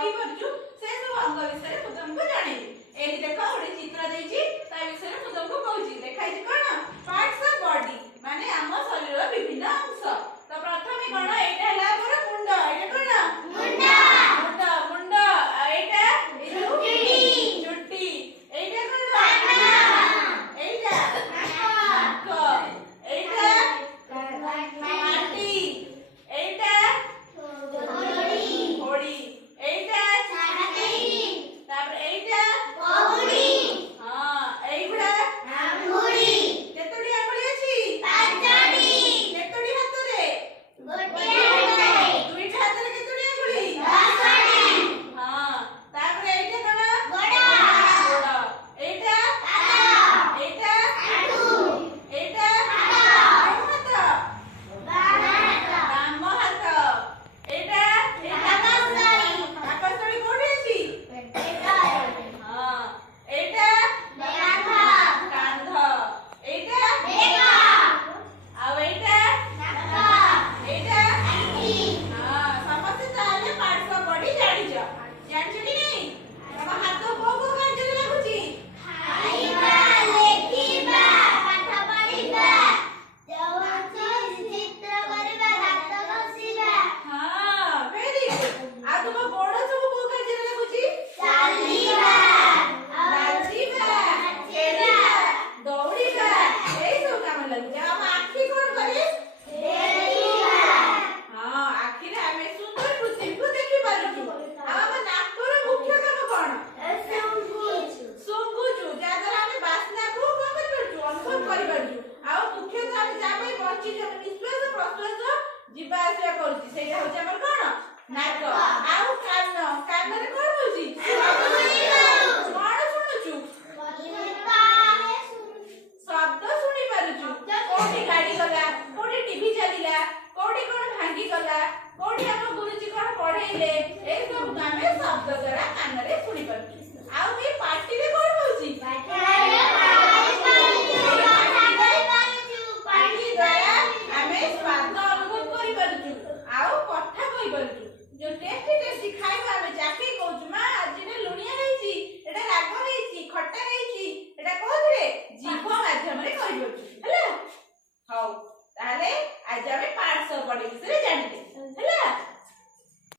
कहि परजु से सब अंग विषय मु तुमको जणेबी। एही देखो ओडी चित्र देछि ता विषय मु तुमको कहूछि। देखाइ छि कोन पार्ट्स ऑफ बॉडी माने हम शरीर विभिन्न अंश। तो प्रथमे कोन एटा हला